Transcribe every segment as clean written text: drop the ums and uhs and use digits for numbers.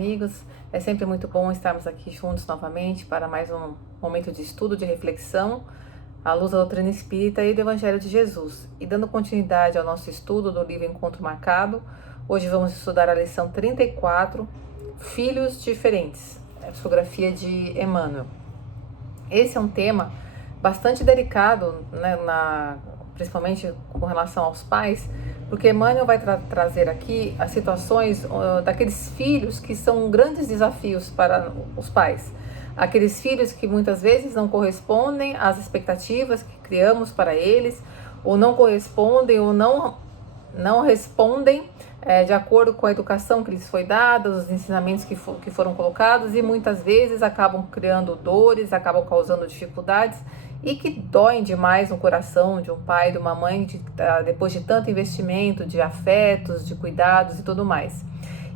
amigos. É sempre muito bom estarmos aqui juntos novamente para mais um momento de estudo, de reflexão, à luz da doutrina espírita e do Evangelho de Jesus. E dando continuidade ao nosso estudo do livro Encontro Marcado, hoje vamos estudar a lição 34, Filhos Diferentes, a psicografia de Emmanuel. Esse é um tema bastante delicado, né, principalmente com relação aos pais, porque Emmanuel vai trazer aqui as situações daqueles filhos que são grandes desafios para os pais. Aqueles filhos que muitas vezes não correspondem às expectativas que criamos para eles, ou não correspondem, ou não respondem de acordo com a educação que lhes foi dada, os ensinamentos que foram colocados, e muitas vezes acabam criando dores, acabam causando dificuldades, e que doem demais no coração de um pai, de uma mãe, depois de tanto investimento, de afetos, de cuidados e tudo mais.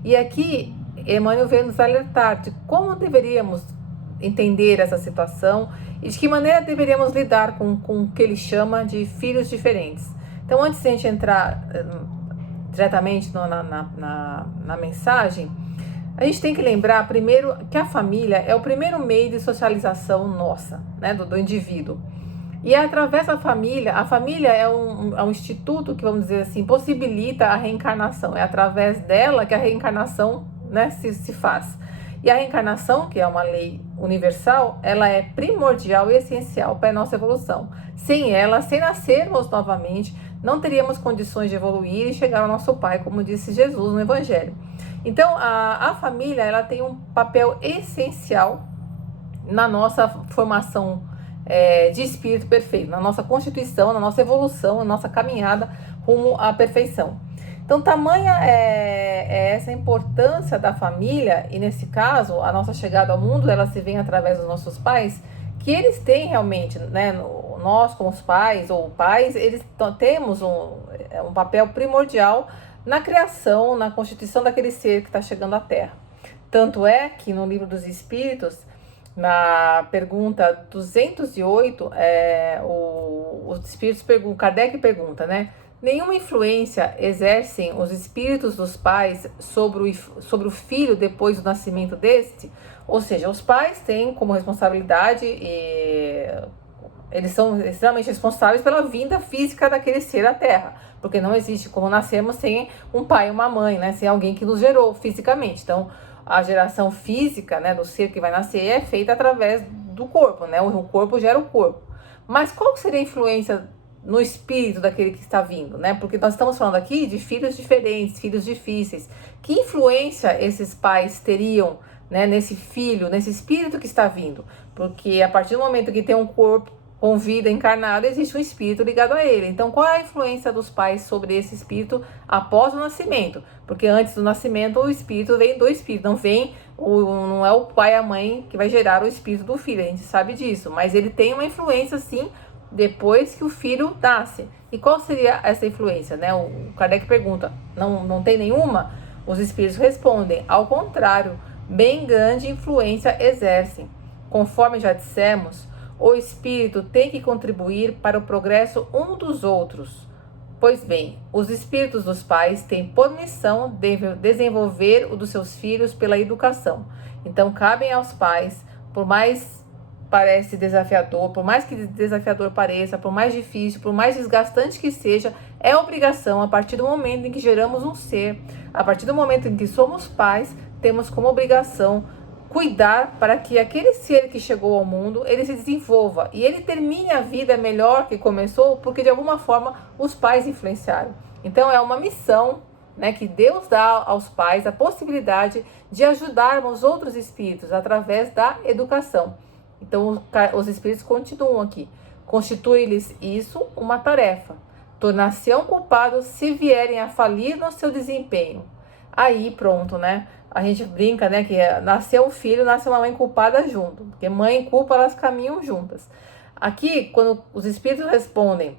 E aqui, Emmanuel veio nos alertar de como deveríamos entender essa situação e de que maneira deveríamos lidar com o que ele chama de filhos diferentes. Então, antes de a gente entrar diretamente na mensagem, a gente tem que lembrar primeiro que a família é o primeiro meio de socialização nossa, né, do indivíduo. E é através da família, a família é um instituto que, vamos dizer assim, possibilita a reencarnação. É através dela que a reencarnação, né, se faz. E a reencarnação, que é uma lei universal, ela é primordial e essencial para a nossa evolução. Sem ela, sem nascermos novamente, não teríamos condições de evoluir e chegar ao nosso Pai, como disse Jesus no Evangelho. Então, a família, ela tem um papel essencial na nossa formação de espírito perfeito, na nossa constituição, na nossa evolução, na nossa caminhada rumo à perfeição. Então, tamanha é essa importância da família, e nesse caso, a nossa chegada ao mundo, ela se vem através dos nossos pais, que eles têm realmente, né, nós como os pais, ou pais, eles temos um papel primordial na criação, na constituição daquele ser que está chegando à Terra. Tanto é que no Livro dos Espíritos, na pergunta 208, os Espíritos perguntam, Kardec pergunta, né? Nenhuma influência exercem os espíritos dos pais sobre o filho depois do nascimento deste? Ou seja, os pais têm como responsabilidade, eles são extremamente responsáveis pela vinda física daquele ser à Terra, porque não existe como nascermos sem um pai e uma mãe, né? Sem alguém que nos gerou fisicamente. Então, a geração física, né, do ser que vai nascer é feita através do corpo, né? O corpo gera o corpo. Mas qual seria a influência no espírito daquele que está vindo, né? Porque nós estamos falando aqui de filhos diferentes, filhos difíceis. Que influência esses pais teriam, né, nesse filho, nesse espírito que está vindo? Porque a partir do momento que tem um corpo com vida encarnada, existe um espírito ligado a ele. Então, qual é a influência dos pais sobre esse espírito após o nascimento? Porque antes do nascimento, o espírito vem do espírito, não é o pai e a mãe que vai gerar o espírito do filho, a gente sabe disso. Mas ele tem uma influência, sim, depois que o filho nasce. E qual seria essa influência, né? O Kardec pergunta, não tem nenhuma? Os espíritos respondem, ao contrário, bem grande influência exercem. Conforme já dissemos, o espírito tem que contribuir para o progresso um dos outros. Pois bem, os espíritos dos pais têm por missão desenvolver o dos seus filhos pela educação. Então, cabem aos pais, por mais parece desafiador, por mais que desafiador pareça, por mais difícil, por mais desgastante que seja, é obrigação, a partir do momento em que geramos um ser, a partir do momento em que somos pais, temos como obrigação cuidar para que aquele ser que chegou ao mundo, ele se desenvolva e ele termine a vida melhor que começou, porque de alguma forma os pais influenciaram. Então é uma missão, né, que Deus dá aos pais a possibilidade de ajudarmos outros espíritos através da educação. Então os espíritos continuam aqui. Constitui-lhes isso uma tarefa. Tornar-se-ão culpados se vierem a falir no seu desempenho. Aí pronto, né? A gente brinca, né, que nasceu um filho, nasce uma mãe culpada junto, porque mãe e culpa, elas caminham juntas. Aqui, quando os espíritos respondem,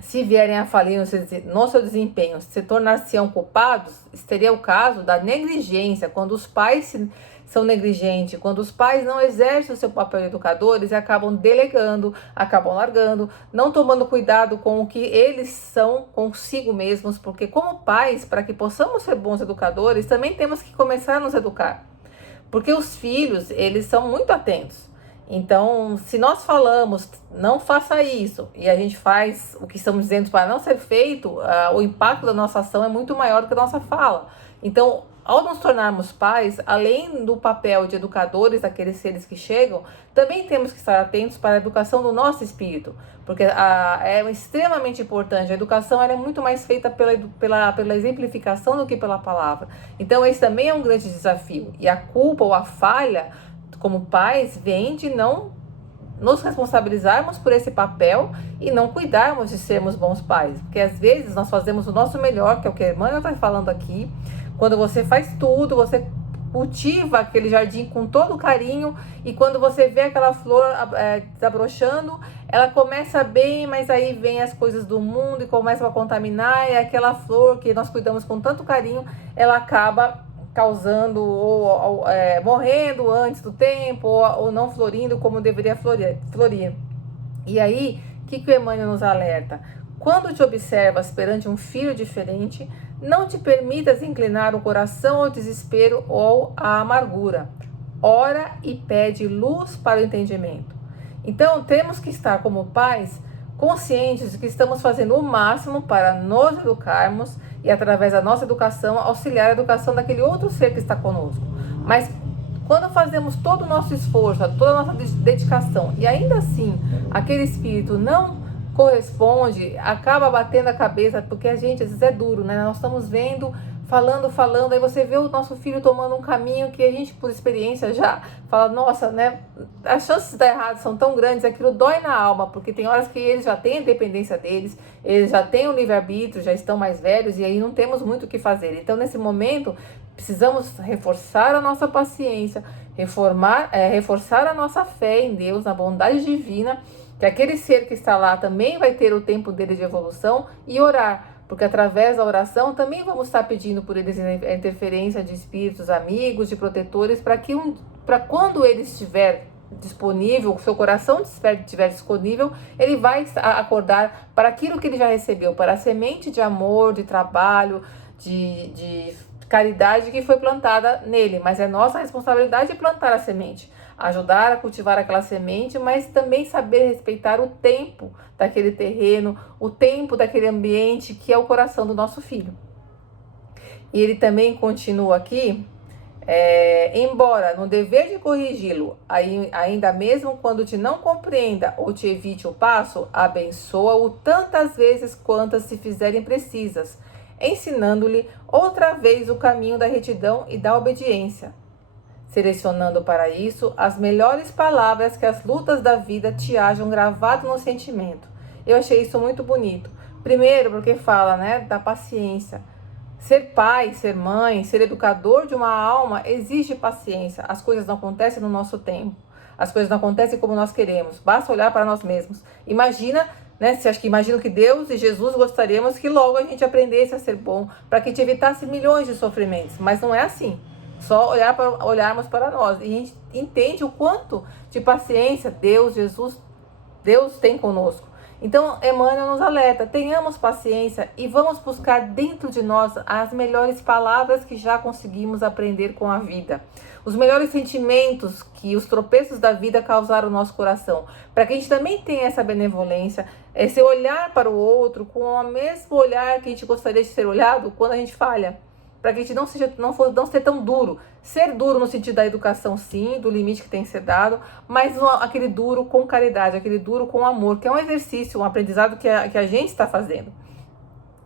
se vierem a falir no seu desempenho, se tornar-se-ão culpados, seria o caso da negligência, quando os pais são negligentes, quando os pais não exercem o seu papel de educadores e acabam delegando, acabam largando, não tomando cuidado com o que eles são consigo mesmos, porque como pais, para que possamos ser bons educadores, também temos que começar a nos educar. Porque os filhos, eles são muito atentos. Então, se nós falamos, não faça isso, e a gente faz o que estamos dizendo para não ser feito, o impacto da nossa ação é muito maior do que a nossa fala. Então, ao nos tornarmos pais, além do papel de educadores daqueles seres que chegam, também temos que estar atentos para a educação do nosso espírito, porque é extremamente importante. A educação ela é muito mais feita pela exemplificação do que pela palavra. Então, esse também é um grande desafio. E a culpa ou a falha, como pais, vem de não nos responsabilizarmos por esse papel e não cuidarmos de sermos bons pais. Porque às vezes nós fazemos o nosso melhor, que é o que a irmã está falando aqui. Quando você faz tudo, você cultiva aquele jardim com todo carinho, e quando você vê aquela flor desabrochando, ela começa bem, mas aí vem as coisas do mundo e começam a contaminar, e aquela flor que nós cuidamos com tanto carinho, ela acaba causando ou morrendo antes do tempo, ou não florindo como deveria florir. E aí, o que o Emmanuel nos alerta? Quando te observas perante um filho diferente, não te permitas inclinar o coração ao desespero ou à amargura. Ora e pede luz para o entendimento. Então, temos que estar como pais conscientes de que estamos fazendo o máximo para nos educarmos e, através da nossa educação, auxiliar a educação daquele outro ser que está conosco. Mas quando fazemos todo o nosso esforço, toda a nossa dedicação, e ainda assim aquele espírito não corresponde, acaba batendo a cabeça, porque a gente às vezes é duro, né? Nós estamos vendo, falando, aí você vê o nosso filho tomando um caminho que a gente, por experiência, já fala, nossa, né? As chances de dar errado são tão grandes, aquilo dói na alma, porque tem horas que eles já têm a independência deles, eles já têm o livre-arbítrio, já estão mais velhos, e aí não temos muito o que fazer. Então, nesse momento, precisamos reforçar a nossa paciência, reforçar a nossa fé em Deus, na bondade divina, que aquele ser que está lá também vai ter o tempo dele de evolução, e orar, porque através da oração também vamos estar pedindo por eles a interferência de espíritos amigos, de protetores, para quando ele estiver disponível, o seu coração estiver disponível, ele vai acordar para aquilo que ele já recebeu, para a semente de amor, de trabalho, de caridade que foi plantada nele. Mas é nossa responsabilidade plantar a semente, ajudar a cultivar aquela semente, mas também saber respeitar o tempo daquele terreno, o tempo daquele ambiente que é o coração do nosso filho. E ele também continua aqui, embora no dever de corrigi-lo, ainda mesmo quando te não compreenda ou te evite o passo, abençoa-o tantas vezes quantas se fizerem precisas, ensinando-lhe outra vez o caminho da retidão e da obediência, selecionando para isso as melhores palavras que as lutas da vida te hajam gravado no sentimento. Eu achei isso muito bonito. Primeiro, porque fala, né, da paciência. Ser pai, ser mãe, ser educador de uma alma exige paciência. As coisas não acontecem no nosso tempo. As coisas não acontecem como nós queremos. Basta olhar para nós mesmos. Imagina, né? Você acha que imagina que Deus e Jesus gostaríamos que logo a gente aprendesse a ser bom, para que te evitasse milhões de sofrimentos. Mas não é assim. Só olharmos para nós. E a gente entende o quanto de paciência Deus, Jesus, Deus tem conosco. Então, Emmanuel nos alerta, tenhamos paciência e vamos buscar dentro de nós as melhores palavras que já conseguimos aprender com a vida. Os melhores sentimentos que os tropeços da vida causaram no nosso coração. Para que a gente também tenha essa benevolência, esse olhar para o outro com o mesmo olhar que a gente gostaria de ser olhado quando a gente falha. Para que a gente não seja tão duro. Ser duro no sentido da educação, sim, do limite que tem que ser dado, mas aquele duro com caridade, aquele duro com amor, que é um exercício, um aprendizado que a gente está fazendo.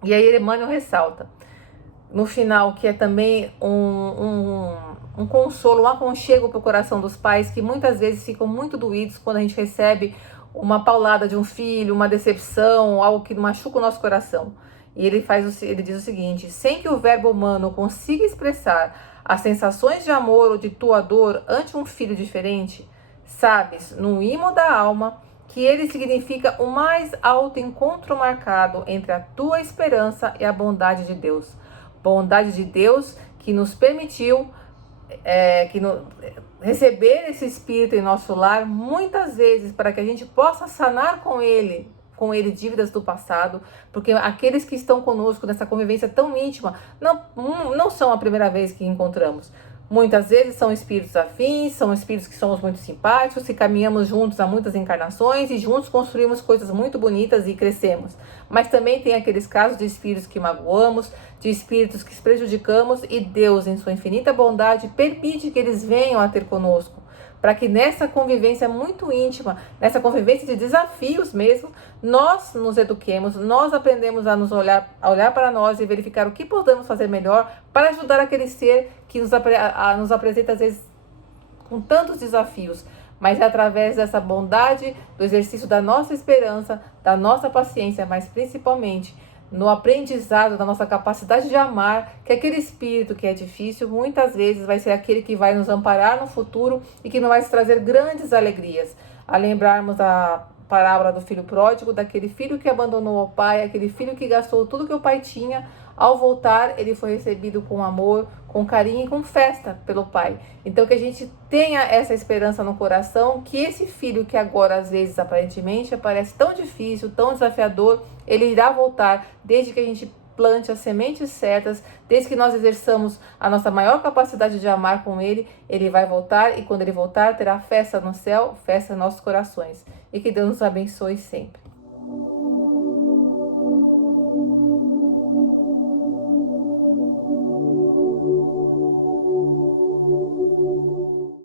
E aí Emmanuel ressalta, no final, que é também um consolo, um aconchego para o coração dos pais, que muitas vezes ficam muito doídos quando a gente recebe uma paulada de um filho, uma decepção, algo que machuca o nosso coração. E ele diz o seguinte: sem que o verbo humano consiga expressar as sensações de amor ou de tua dor ante um filho diferente, sabes, no imo da alma, que ele significa o mais alto encontro marcado entre a tua esperança e a bondade de Deus. Bondade de Deus que nos permitiu receber esse espírito em nosso lar, muitas vezes para que a gente possa sanar com ele dívidas do passado, porque aqueles que estão conosco nessa convivência tão íntima não são a primeira vez que encontramos. Muitas vezes são espíritos afins, são espíritos que somos muito simpáticos, e caminhamos juntos há muitas encarnações e juntos construímos coisas muito bonitas e crescemos. Mas também tem aqueles casos de espíritos que magoamos, de espíritos que prejudicamos, e Deus, em sua infinita bondade, permite que eles venham a ter conosco, para que nessa convivência muito íntima, nessa convivência de desafios mesmo, nós nos eduquemos, nós aprendemos a olhar para nós e verificar o que podemos fazer melhor para ajudar aquele ser que nos apresenta às vezes com tantos desafios. Mas é através dessa bondade, do exercício da nossa esperança, da nossa paciência, mas principalmente no aprendizado da nossa capacidade de amar, que aquele espírito que é difícil, muitas vezes vai ser aquele que vai nos amparar no futuro e que nos vai trazer grandes alegrias. A lembrarmos a parábola do filho pródigo, daquele filho que abandonou o pai, aquele filho que gastou tudo que o pai tinha. Ao voltar, ele foi recebido com amor, com carinho e com festa pelo pai. Então, que a gente tenha essa esperança no coração, que esse filho que agora, às vezes, aparentemente, parece tão difícil, tão desafiador, ele irá voltar, desde que a gente plante as sementes certas, desde que nós exerçamos a nossa maior capacidade de amar com ele, ele vai voltar, e quando ele voltar, terá festa no céu, festa em nossos corações. E que Deus nos abençoe sempre.